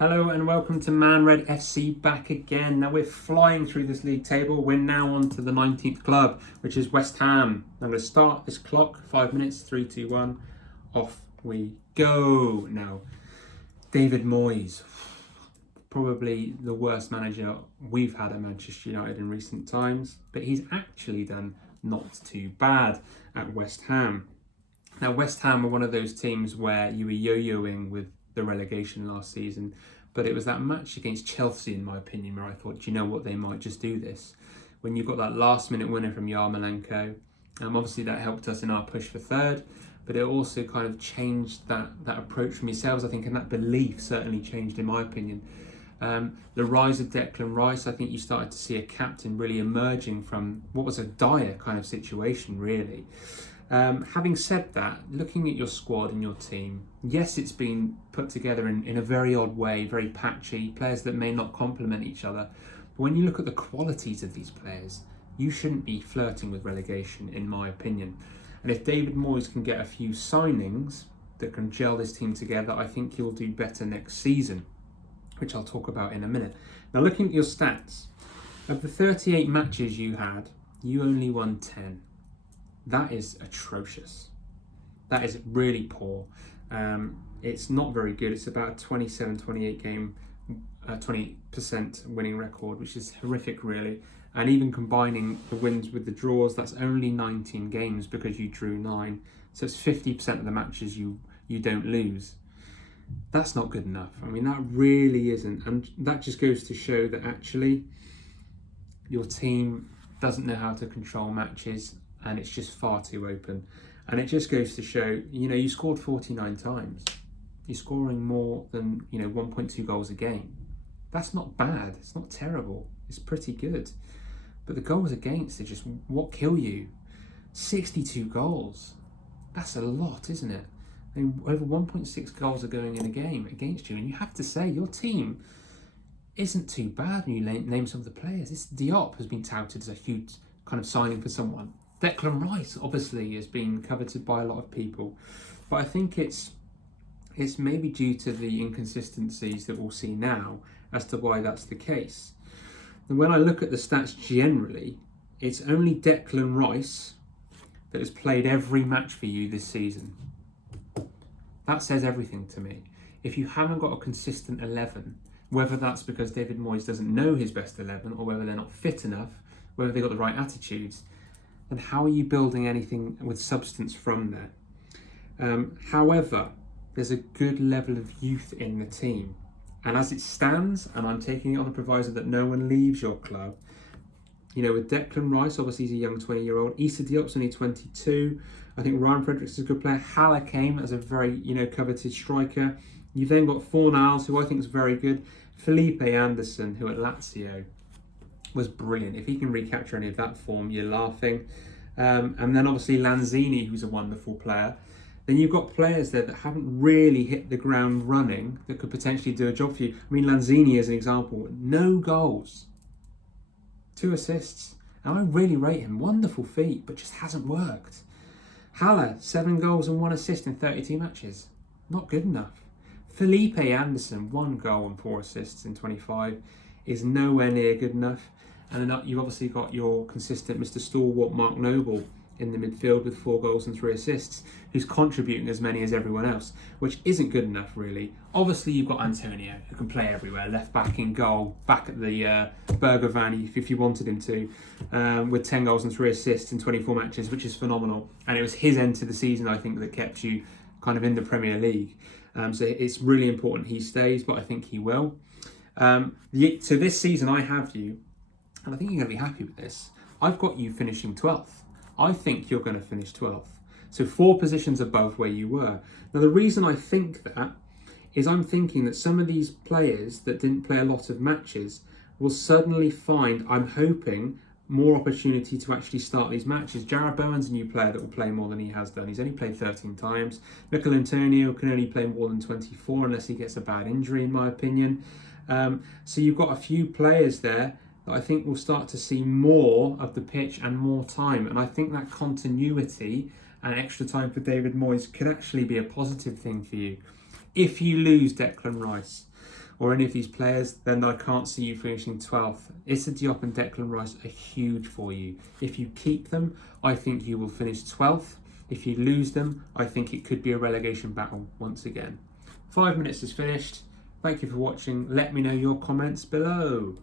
Hello and welcome to manredFC back again. Now we're flying through this league table. We're now on to the 19th club, which is West Ham. I'm going to start this clock. 5 minutes, 3, 2, 1. Off we go. Now, David Moyes, probably the worst manager we've had at Manchester United in recent times, but he's actually done not too bad at West Ham. Now, West Ham are one of those teams where you were yo-yoing with the relegation last season, but it was that match against Chelsea, in my opinion, where I thought, do you know what, they might just do this. When you got that last-minute winner from Yarmolenko, obviously that helped us in our push for third, but it also kind of changed that approach from yourselves, I think, and that belief certainly changed, in my opinion. The rise of Declan Rice, I think you started to see a captain really emerging from what was a dire kind of situation, really. Having said that, looking at your squad and your team, yes, it's been put together in a very odd way, very patchy, players that may not complement each other. But when you look at the qualities of these players, you shouldn't be flirting with relegation, in my opinion. And if David Moyes can get a few signings that can gel this team together, I think he'll do better next season, which I'll talk about in a minute. Now, looking at your stats, of the 38 matches you had, you only won 10. That is atrocious. That is really poor. It's not very good. It's about a 27-28 game, 20% winning record, which is horrific, really. And even combining the wins with the draws, that's only 19 games because you drew 9. So it's 50% of the matches you don't lose. That's not good enough. I mean, that really isn't. And that just goes to show that actually your team doesn't know how to control matches, and it's just far too open. And it just goes to show, you scored 49 times. You're scoring more than, 1.2 goals a game. That's not bad. It's not terrible. It's pretty good. But the goals against are just what kill you. 62 goals. That's a lot, isn't it? I mean, over 1.6 goals are going in a game against you. And you have to say, your team isn't too bad when you name some of the players. This Diop has been touted as a huge kind of signing for someone. Declan Rice obviously has been coveted by a lot of people, but I think it's maybe due to the inconsistencies that we'll see now as to why that's the case. And when I look at the stats generally, it's only Declan Rice that has played every match for you this season. That says everything to me. If you haven't got a consistent 11, whether that's because David Moyes doesn't know his best 11 or whether they're not fit enough, whether they've got the right attitudes, then how are you building anything with substance from there? However, there's a good level of youth in the team. And as it stands, and I'm taking it on the proviso that no one leaves your club, with Declan Rice, obviously he's a young 20-year-old. Issa Diop's only 22. I think Ryan Fredericks is a good player. Haller came as a very, coveted striker. You've then got Fornals, who I think is very good. Felipe Anderson, who at Lazio was brilliant. If he can recapture any of that form, you're laughing. And then obviously Lanzini, who's a wonderful player. Then you've got players there that haven't really hit the ground running that could potentially do a job for you. I mean, Lanzini as an example, no goals, 2 assists. And I really rate him. Wonderful feat, but just hasn't worked. Haller, 7 goals and 1 assist in 32 matches. Not good enough. Felipe Anderson, 1 goal and 4 assists in 25 is nowhere near good enough. And then you've obviously got your consistent Mr. Stalwart Mark Noble in the midfield with 4 goals and 3 assists, who's contributing as many as everyone else, which isn't good enough, really. Obviously, you've got Antonio, who can play everywhere, left back, in goal, back at the burger van if you wanted him to, with 10 goals and 3 assists in 24 matches, which is phenomenal. And it was his end to the season, I think, that kept you kind of in the Premier League. So it's really important he stays, but I think he will. So this season, I have you, and I think you're going to be happy with this. I've got you finishing 12th. I think you're going to finish 12th. So 4 positions above where you were. Now, the reason I think that is I'm thinking that some of these players that didn't play a lot of matches will suddenly find, I'm hoping, more opportunity to actually start these matches. Jarrod Bowen's a new player that will play more than he has done. He's only played 13 times. Mikel Antonio can only play more than 24 unless he gets a bad injury, in my opinion. So you've got a few players there that I think will start to see more of the pitch and more time. And I think that continuity and extra time for David Moyes could actually be a positive thing for you. If you lose Declan Rice, or any of these players, then I can't see you finishing 12th. Issa Diop and Declan Rice are huge for you. If you keep them, I think you will finish 12th. If you lose them, I think it could be a relegation battle once again. 5 minutes is finished. Thank you for watching. Let me know your comments below.